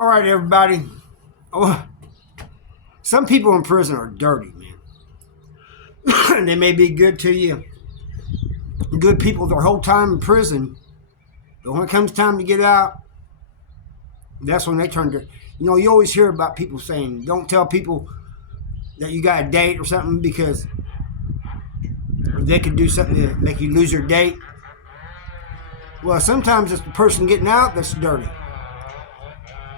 All right, everybody. Oh, some people in prison are dirty, man. They may be good to you, good people their whole time in prison, but when it comes time to get out, that's when they turn to. You always hear about people saying, "Don't tell people that you got a date or something because they could do something to make you lose your date." Well, sometimes it's the person getting out that's dirty.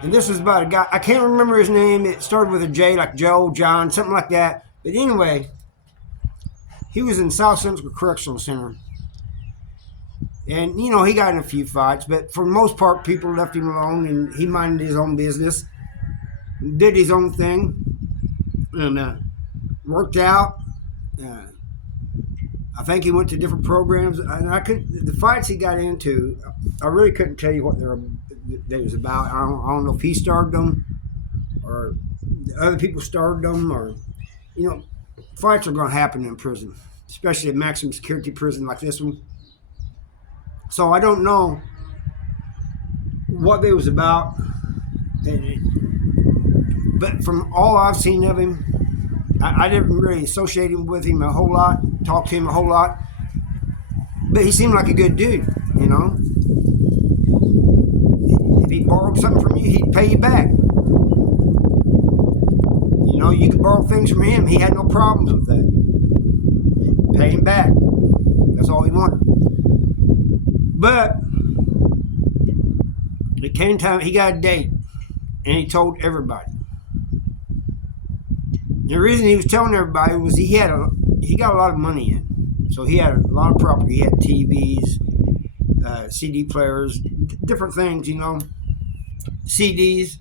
And this is about a guy. I can't remember his name. It started with a J, like Joe, John, something like that. But anyway, he was in South Central Correctional Center. And, he got in a few fights, but for the most part, people left him alone and he minded his own business, did his own thing, and worked out. Uh, I think he went to different programs. And the fights he got into, I really couldn't tell you what they was about. I don't know if he started them or other people started them or, fights are going to happen in prison, especially a maximum security prison like this one. So I don't know what they was about, but from all I've seen of him, I didn't really associate him with him a whole lot, talk to him a whole lot, but he seemed like a good dude, If he borrowed something from you, he'd pay you back. You could borrow things from him. He had no problems with that. Pay him back. That's all he wanted. But it came time, he got a date, and he told everybody. The reason he was telling everybody was he got a lot of money in. So he had a lot of property. He had TVs, CD players, different things, CDs,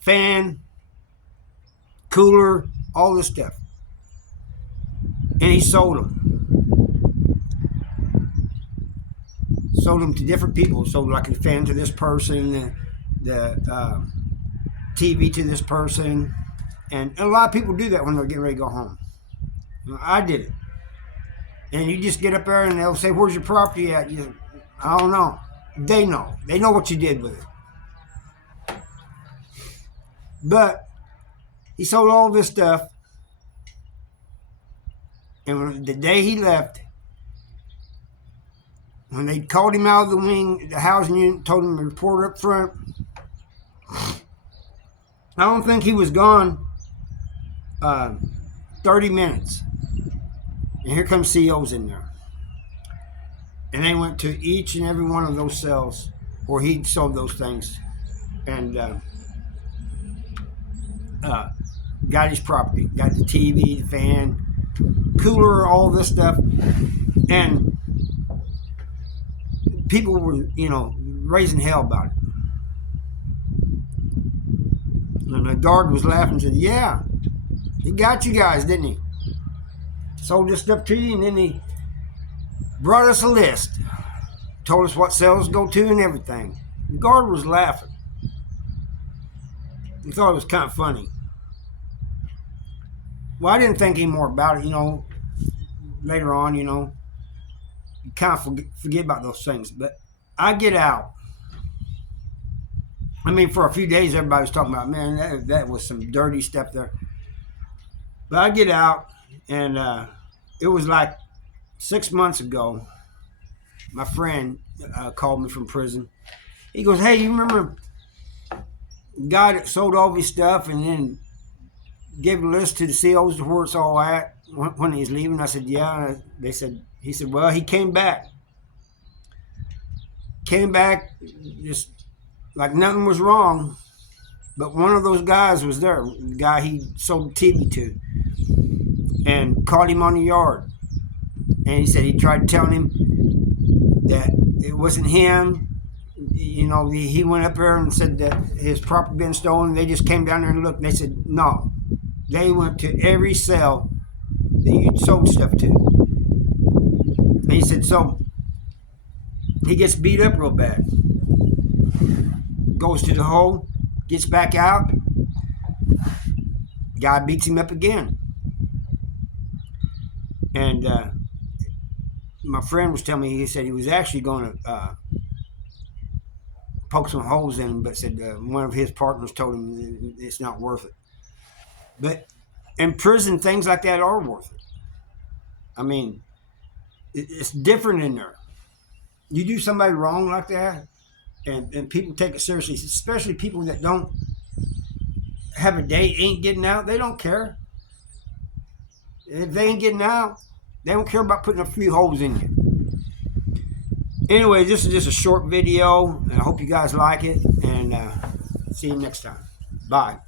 fan, cooler, all this stuff. And he sold them. Sold them to different people. Sold like a fan to this person, the TV to this person. And a lot of people do that when they're getting ready to go home. I did it. And you just get up there and they'll say, "Where's your property at?" I don't know. They know. They know what you did with it. But he sold all this stuff. And the day he left, when they called him out of the wing, the housing unit told him to report up front. I don't think he was gone 30 minutes. And here comes COs in there. And they went to each and every one of those cells where he'd sold those things and got his property, got the TV, the fan, cooler, all this stuff. And people were, raising hell about it. And the guard was laughing and said, "Yeah, he got you guys, didn't he? Sold this stuff to you, and then he brought us a list. Told us what cells to go to and everything." The guard was laughing. He thought it was kind of funny. Well, I didn't think any more about it, later on, you kind of forget about those things. But I get out. I mean, for a few days, everybody was talking about, man, that was some dirty stuff there. But I get out, and it was like 6 months ago. My friend called me from prison. He goes, "Hey, you remember the guy that sold all his stuff and then gave a list to the COs to where it's all at when he's leaving?" I said, "Yeah." He said, "Well, he came back. Just like nothing was wrong. But one of those guys was there, the guy he sold the TV to, and caught him on the yard. And he said he tried telling him that it wasn't him. He went up there and said that his property had been stolen. They just came down there and looked. And they said, no. They went to every cell that you sold stuff to." And he said, so he gets beat up real bad. Goes to the hole, gets back out. Guy beats him up again. And my friend was telling me, he said he was actually going to poked some holes in him, but said one of his partners told him it's not worth it. But in prison, things like that are worth it. I mean, it's different in there. You do somebody wrong like that, and people take it seriously, especially people that don't have a date, ain't getting out. They don't care. If they ain't getting out, they don't care about putting a few holes in you. Anyway, this is just a short video, and I hope you guys like it, and see you next time. Bye.